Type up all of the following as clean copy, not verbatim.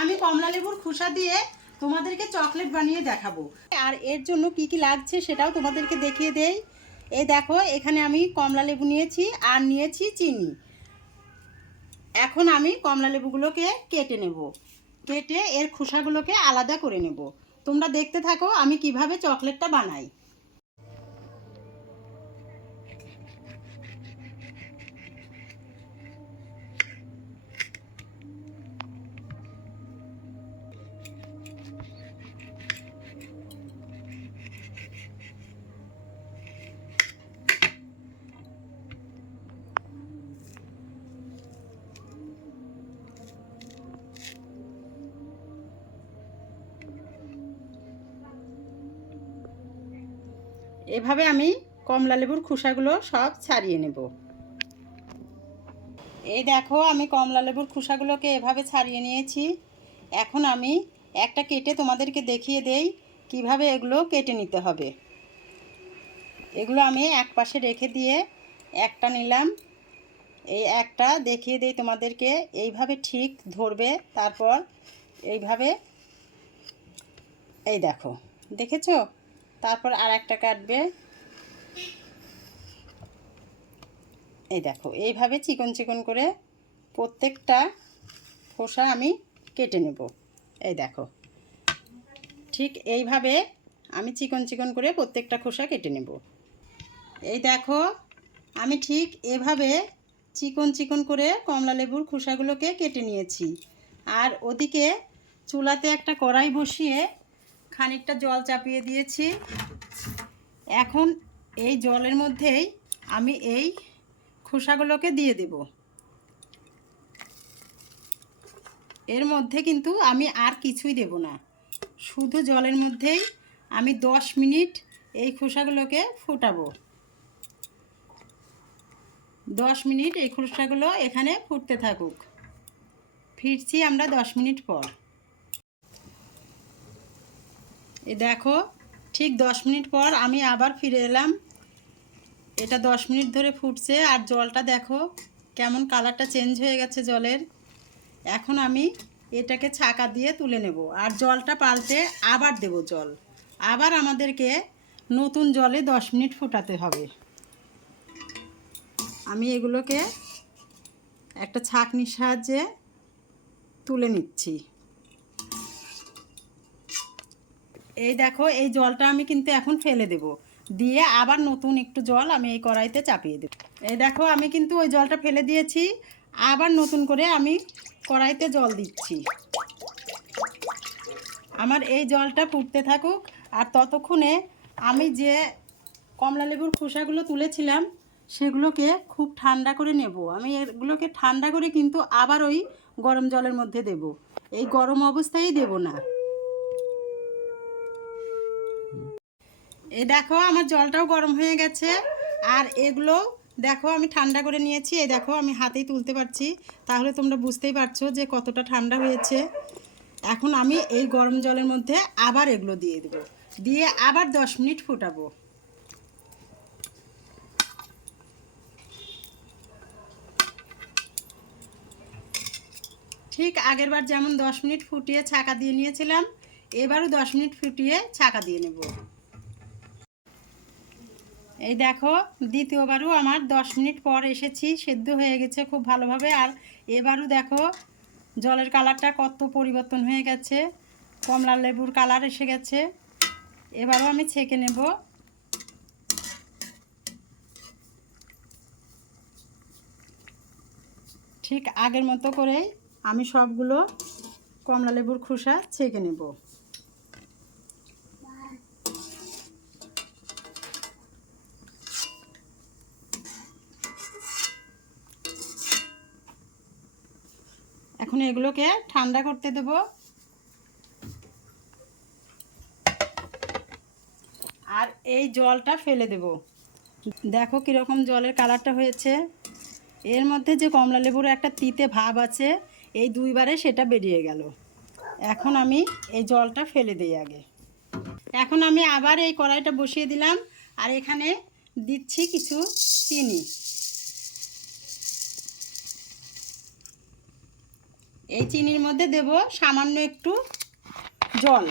আমি কমলা লেবুর খোসা দিয়ে তোমাদেরকে চকলেট বানিয়ে দেখাবো। আর এর জন্য কি কি লাগছে সেটাও তোমাদেরকে দেখিয়ে দেই। এই দেখো, এখানে আমি কমলা লেবু নিয়েছি আর নিয়েছি চিনি। এখন আমি কমলা লেবুগুলোকে কেটে নেব, কেটে এর খোসাগুলোকে আলাদা করে নেব। তোমরা দেখতে থাকো আমি কিভাবে চকলেটটা বানাই। এভাবে আমি কমলা লেবুর খোসাগুলো সব ছাড়িয়ে নেব। এই দেখো, আমি কমলা লেবুর খোসাগুলোকে এভাবে ছাড়িয়ে নিয়েছি। এখন আমি একটা কেটে তোমাদেরকে দেখিয়ে দেই কিভাবে এগুলো কেটে নিতে হবে। এগুলো আমি এক পাশে রেখে দিয়ে একটা নিলাম। এই একটা দেখিয়ে দেই তোমাদেরকে, এইভাবে ঠিক ধরবে, তারপর এইভাবে, এই দেখো, দেখেছো? তারপর আর একটা কাটবে। এই দেখো, এইভাবে চিকন চিকন করে প্রত্যেকটা খোসা আমি কেটে নেব। এই দেখো, ঠিক এইভাবে আমি চিকন চিকন করে প্রত্যেকটা খোসা কেটে নেব। এই দেখো, আমি ঠিক এভাবে চিকন চিকন করে কমলা লেবুর খোসাগুলোকে কেটে নিয়েছি। আর ওদিকে চুলাতে একটা কড়াই বসিয়ে খানিকটা জল চাপিয়ে দিয়েছি। এখন এই জলের মধ্যেই আমি এই খোসাগুলোকে দিয়ে দেব। এর মধ্যে কিন্তু আমি আর কিছুই দেব না, শুধু জলের মধ্যেই আমি 10 মিনিট এই খোসাগুলোকে ফোটাবো। 10 মিনিট এই খোসাগুলো এখানে ফুটতে থাকুক। ফিরছি আমরা 10 মিনিট পর। এই দেখো, ঠিক 10 মিনিট পর আমি আবার ফিরে এলাম। এটা 10 মিনিট ধরে ফুটছে আর জলটা দেখো কেমন কালারটা চেঞ্জ হয়ে গেছে জলের। এখন আমি এটাকে ছাঁকা দিয়ে তুলে নেব আর জলটা পাল্টে আবার দেব জল। আবার আমাদেরকে নতুন জলে 10 মিনিট ফোটাতে হবে। আমি এগুলোকে একটা ছাঁকনির সাহায্যে তুলে নিচ্ছি। এই দেখো, এই জলটা আমি কিন্তু এখন ফেলে দেব, দিয়ে আবার নতুন একটু জল আমি এই কড়াইতে চাপিয়ে দেব। এই দেখো, আমি কিন্তু ওই জলটা ফেলে দিয়েছি, আবার নতুন করে আমি কড়াইতে জল দিচ্ছি। আমার এই জলটা ফুটতে থাকুক আর ততক্ষণে আমি যে কমলা লেবুর খোসাগুলো তুলেছিলাম সেগুলোকে খুব ঠান্ডা করে নেব। আমি এগুলোকে ঠান্ডা করে কিন্তু আবার ওই গরম জলের মধ্যে দেব, এই গরম অবস্থায় দেব না। এই দেখো, আমার জলটাও গরম হয়ে গেছে আর এগুলো দেখো আমি ঠান্ডা করে নিয়েছি। এই দেখো, আমি হাতেই তুলতে পারছি, তাহলে তোমরা বুঝতেই পারছো যে কতটা ঠান্ডা হয়েছে। এখন আমি এই গরম জলের মধ্যে আবার এগুলো দিয়ে দেব, দিয়ে আবার 10 মিনিট ফোটাবো। ঠিক আগেরবার যেমন 10 মিনিট ফুটিয়ে ছাঁকা দিয়ে নিয়েছিলাম, এবারও 10 মিনিট ফুটিয়ে ছাঁকা দিয়ে নেব। এই দেখো, দ্বিতীয়বারও আমার 10 মিনিট পর এসেছি, সেদ্ধ হয়ে গেছে খুব ভালোভাবে। আর এবারও দেখো জলের কালারটা কত পরিবর্তন হয়ে গেছে, কমলা লেবুর কালার এসে গেছে। এবারও আমি ছেঁকে নেব। ঠিক আগের মতো করেই আমি সবগুলো কমলা লেবুর খোসা ছেঁকে নেব। এখন এগুলোকে ঠান্ডা করতে দেব। আর এই জলটা ফেলে দেব। দেখো কীরকম জলের কালারটা হয়েছে। এর মধ্যে যে কমলা লেবুর একটা তিতে ভাব আছে, এই দুইবারে সেটা বেরিয়ে গেল। এখন আমি এই জলটা ফেলে দিই আগে। এখন আমি আবার এই কড়াইটা বসিয়ে দিলাম আর এখানে দিচ্ছি কিছু চিনি। এই চিনির মধ্যে দেব সামান্য একটু জল।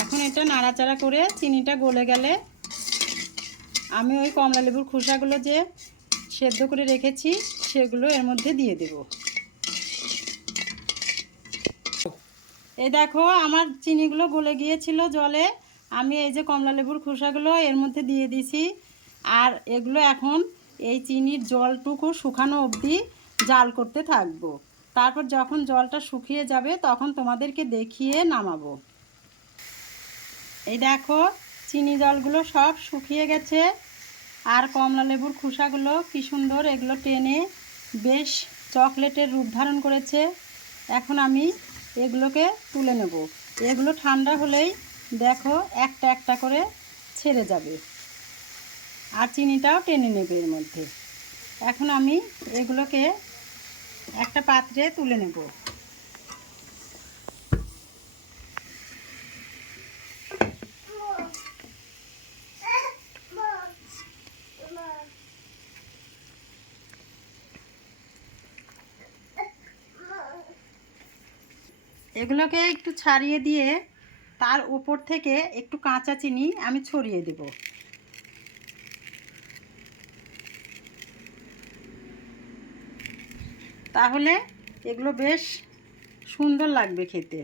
এখন এটা নাড়াচাড়া করে চিনিটা গলে গেলে আমি ওই কমলা লেবুর খোসাগুলো যে সেদ্ধ করে রেখেছি সেগুলো এর মধ্যে দিয়ে দেব। এই দেখো আমার চিনিগুলো গলে গিয়েছিল জলে, আমি এই যে কমলা লেবুর খোসাগুলো এর মধ্যে দিয়ে দিছি। আর এগুলো এখন এই চিনির জলটুকু শুকানো অবধি জাল করতে থাকবো। তারপর যখন জলটা শুকিয়ে যাবে তখন তোমাদেরকে দেখিয়ে নামাবো। এই দেখো চিনি জলগুলো সব শুকিয়ে গেছে, আর কমলা লেবুর খোসাগুলো কি সুন্দর এগুলো টেনে বেশ চকলেটের রূপ ধারণ করেছে। এখন আমি এগুলোকে তুলে নেব। এগুলো ঠান্ডা হলেই দেখো একটা একটা করে ছেড়ে যাবে আর চিনিটাও টেনে নেবে এর মধ্যে। এখন আমি এগুলোকে একটা পাত্রে তুলে নেব। এগুলোকে একটু ছাড়িয়ে দিয়ে তার উপর থেকে একটু কাঁচা চিনি আমি ছড়িয়ে দেব। তাহলে এগুলো বেশ সুন্দর লাগবে খেতে।